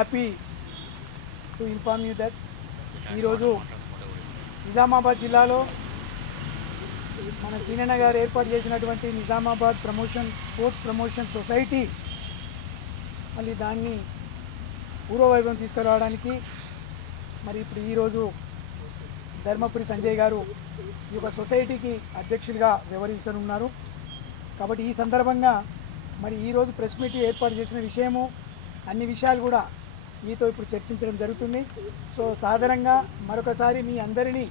Happy to inform you that ఈరోజు నిజామాబాద్ జిల్లాలో మన సీనన్న గారు ఏర్పాటు చేసినటువంటి Nizamabad promotion sports promotion society మళ్ళీ దాన్ని పూర్వవైభవం తీసుకురావడానికి మరి ఇప్పుడు ఈరోజు ధర్మపురి సంజయ్ గారు ఈ యొక్క సొసైటీకి అధ్యక్షులుగా వ్యవహరించనున్నారు. కాబట్టి ఈ సందర్భంగా మరి ఈరోజు ప్రెస్ మీట్ ఏర్పాటు చేసిన విషయము అన్ని విషయాలు కూడా మీతో ఇప్పుడు చర్చించడం జరుగుతుంది. సో సాధారణంగా మరొకసారి మీ అందరినీ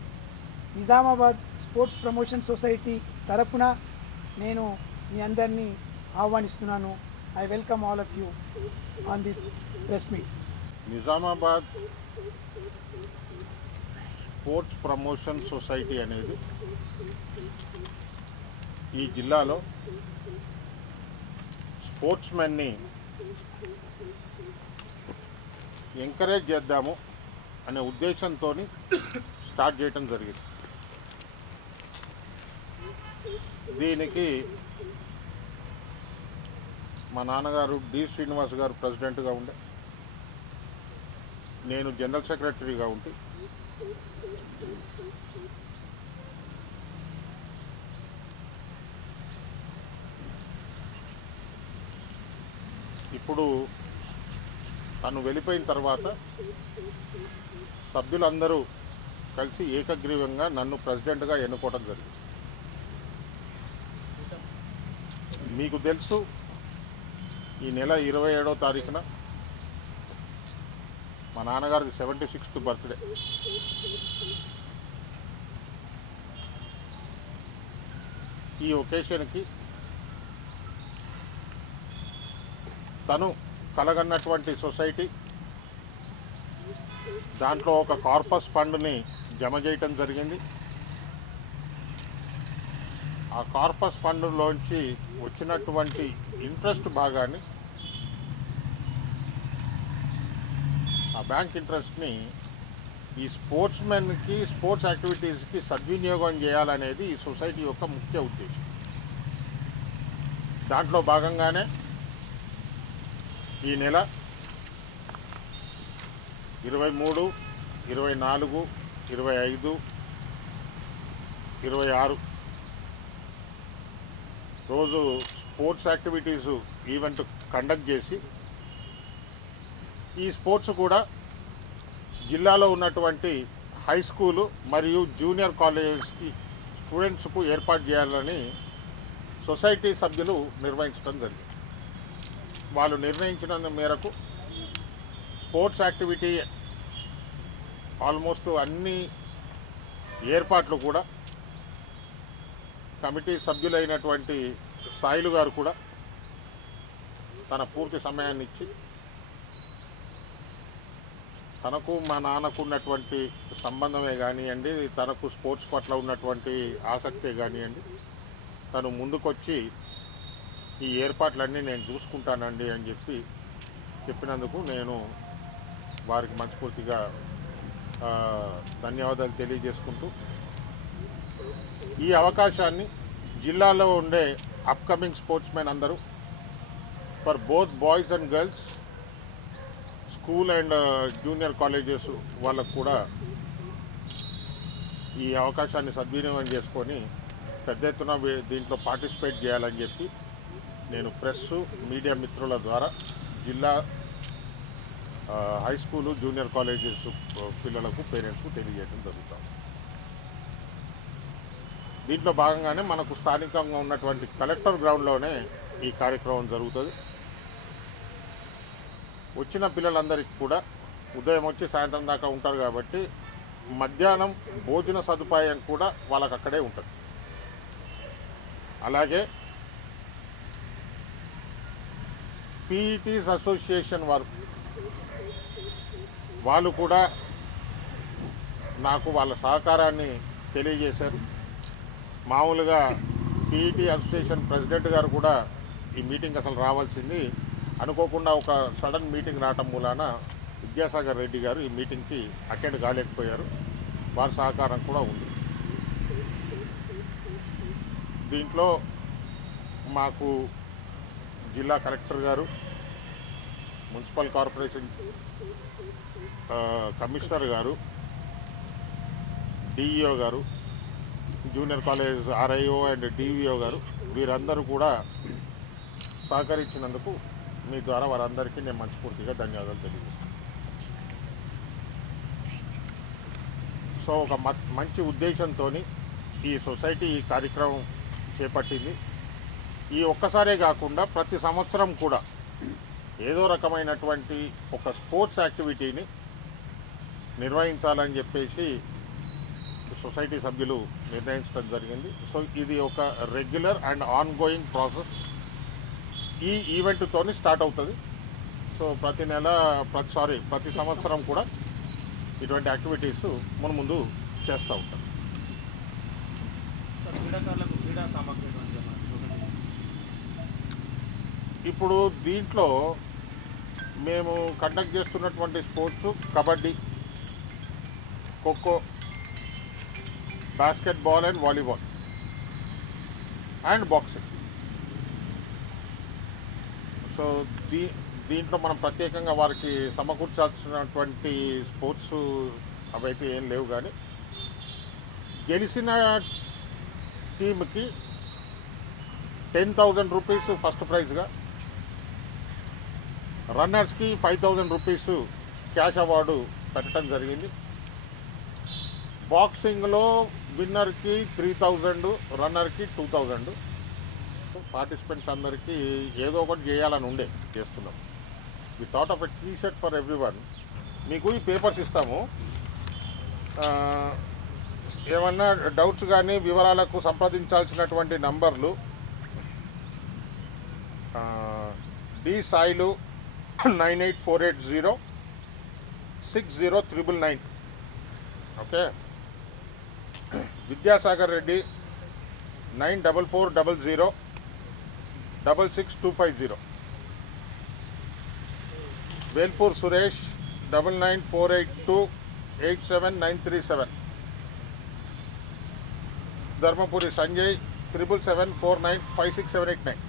నిజామాబాద్ స్పోర్ట్స్ ప్రమోషన్ సొసైటీ తరఫున నేను మీ అందరినీ ఆహ్వానిస్తున్నాను. I welcome all of you on this press meet. Nizamabad sports promotion society అనేది ఈ జిల్లాలో స్పోర్ట్స్ మెన్ని ఎంకరేజ్ చేద్దాము అనే ఉద్దేశంతో స్టార్ట్ చేయటం జరిగింది. దీనికి మా నాన్నగారు డి. శ్రీనివాస్ గారు ప్రెసిడెంట్గా ఉండే నేను జనరల్ సెక్రటరీగా ఉంటే ఇప్పుడు తను వెళ్ళిపోయిన తర్వాత సభ్యులందరూ కలిసి ఏకగ్రీవంగా నన్ను ప్రెసిడెంట్గా ఎన్నుకోవడం జరిగింది. మీకు తెలుసు ఈ నెల ఇరవై ఏడవ తారీఖున మా నాన్నగారిది సెవెంటీ సిక్స్త్ బర్త్డే. ఈ ఒకేషన్కి తను కలగన్నటువంటి సొసైటీ. దాంట్లో ఒక కార్పస్ ఫండ్ని జమ చేయటం జరిగింది. ఆ కార్పస్ ఫండ్లోంచి వచ్చినటువంటి ఇంట్రెస్ట్ భాగాన్ని ఆ బ్యాంక్ ఇంట్రెస్ట్ని ఈ స్పోర్ట్స్ మెన్కి స్పోర్ట్స్ యాక్టివిటీస్కి సద్వినియోగం చేయాలనేది ఈ సొసైటీ యొక్క ముఖ్య ఉద్దేశం. దాంట్లో భాగంగానే ఈ నెల ఇరవై మూడు ఇరవై నాలుగు ఇరవై ఐదు ఇరవై ఆరు రోజు స్పోర్ట్స్ యాక్టివిటీస్ ఈవెంట్ కండక్ట్ చేసి ఈ స్పోర్ట్స్ కూడా జిల్లాలో ఉన్నటువంటి హై స్కూలు మరియు జూనియర్ కాలేజెస్కి స్టూడెంట్స్కు ఏర్పాటు చేయాలని సొసైటీ సభ్యులు నిర్వహించడం జరిగింది. వాళ్ళు నిర్ణయించిన మేరకు స్పోర్ట్స్ యాక్టివిటీ ఆల్మోస్ట్ అన్ని ఏర్పాట్లు కూడా కమిటీ సభ్యులైనటువంటి సాయిలు గారు కూడా తన పూర్తి సమయాన్ని ఇచ్చి తనకు మా నాన్నకు ఉన్నటువంటి సంబంధమే కానివ్వండి తనకు స్పోర్ట్స్ పట్ల ఉన్నటువంటి ఆసక్తే కానివ్వండి తను ముందుకొచ్చి ఈ ఏర్పాట్లన్నీ నేను చూసుకుంటానండి అని చెప్పి చెప్పినందుకు నేను వారికి మనస్ఫూర్తిగా ధన్యవాదాలు తెలియజేసుకుంటూ ఈ అవకాశాన్ని జిల్లాలో ఉండే అప్కమింగ్ స్పోర్ట్స్ మెన్ అందరూ for both boys and girls school and junior colleges వాళ్ళకు కూడా ఈ అవకాశాన్ని సద్వినియోగం చేసుకొని పెద్ద ఎత్తున దీంట్లో పార్టిసిపేట్ చేయాలని చెప్పి నేను ప్రెస్ మీడియా మిత్రుల ద్వారా జిల్లా హై స్కూలు జూనియర్ కాలేజెస్ పిల్లలకు పేరెంట్స్కు తెలియజేయడం జరుగుతుంది దీంట్లో భాగంగానే మనకు స్థానికంగా ఉన్నటువంటి కలెక్టర్ గ్రౌండ్లోనే ఈ కార్యక్రమం జరుగుతుంది. వచ్చిన పిల్లలందరికీ కూడా ఉదయం వచ్చి సాయంత్రం దాకా ఉంటారు కాబట్టి మధ్యాహ్నం భోజన సదుపాయం కూడా వాళ్ళకు అక్కడే ఉంటుంది. అలాగే పీఈటీస్ అసోసియేషన్ వారు. వాళ్ళు కూడా నాకు వాళ్ళ సహకారాన్ని తెలియజేశారు. మామూలుగా పీఈటీ అసోసియేషన్ ప్రెసిడెంట్ గారు కూడా ఈ మీటింగ్ అసలు రావాల్సింది. అనుకోకుండా ఒక సడన్ మీటింగ్ రావటం మూలాన విద్యాసాగర్ రెడ్డి గారు ఈ మీటింగ్కి అటెండ్ కాలేకపోయారు. వారి సహకారం కూడా ఉంది. దీంట్లో మాకు జిల్లా కలెక్టర్ గారు మున్సిపల్ కార్పొరేషన్ కమిషనర్ గారు డిఈఓ గారు junior college RIO and DVO గారు వీరందరూ కూడా సహకరించినందుకు మీ ద్వారా వారందరికీ నేను మనస్ఫూర్తిగా ధన్యవాదాలు తెలియజేస్తాను సో ఒక మ- మంచి ఉద్దేశంతో ఈ సొసైటీ ఈ కార్యక్రమం చేపట్టింది. ఈ ఒక్కసారే కాకుండా ప్రతి సంవత్సరం కూడా ఏదో రకమైనటువంటి ఒక స్పోర్ట్స్ యాక్టివిటీని నిర్వహించాలని చెప్పేసి సొసైటీ సభ్యులు నిర్ణయించడం జరిగింది. సో ఇది ఒక రెగ్యులర్ అండ్ ఆన్గోయింగ్ ప్రాసెస్. ఈ ఈవెంట్తో స్టార్ట్ అవుతుంది. సో ప్రతి నెల ప్రతి సారీ ప్రతి సంవత్సరం కూడా ఇటువంటి యాక్టివిటీస్ మన ముందు చేస్తూ ఉంటాం. క్రీడాకారులకు క్రీడా సామగ్రి ఇప్పుడు దీంట్లో మేము కండక్ట్ చేస్తున్నటువంటి sports kabaddi kho kho basketball and volleyball and boxing so దీ దీంట్లో మనం ప్రత్యేకంగా వారికి సమకూర్చాల్సినటువంటి స్పోర్ట్స్ అవైతే ఏం లేవు కానీ గెలిచిన టీంకి టెన్ థౌజండ్ రూపీస్ ఫస్ట్ ప్రైజ్గా రన్నర్స్కి five thousand rupees cash award పెట్టడం జరిగింది. బాక్సింగ్లో విన్నర్కి త్రీ థౌజండ్ రన్నర్కి టూ థౌజండ్ పార్టిసిపెంట్స్ అందరికీ ఏదో ఒకటి చేయాలని ఉండే చేస్తున్నాం. We thought of a T shirt for every one మీకు ఈ పేపర్స్ ఇస్తాము. ఏమన్నా డౌట్స్ కానీ వివరాలకు సంప్రదించాల్సినటువంటి నంబర్లు D Sailu nine eight four eight zero six zero triple nine okay Vidyasagar Reddy nine double four double zero double six two five zero Velpur Suresh double nine four eight two eight seven nine three seven Dharmapuri Sanjay triple seven four nine five six seven eight nine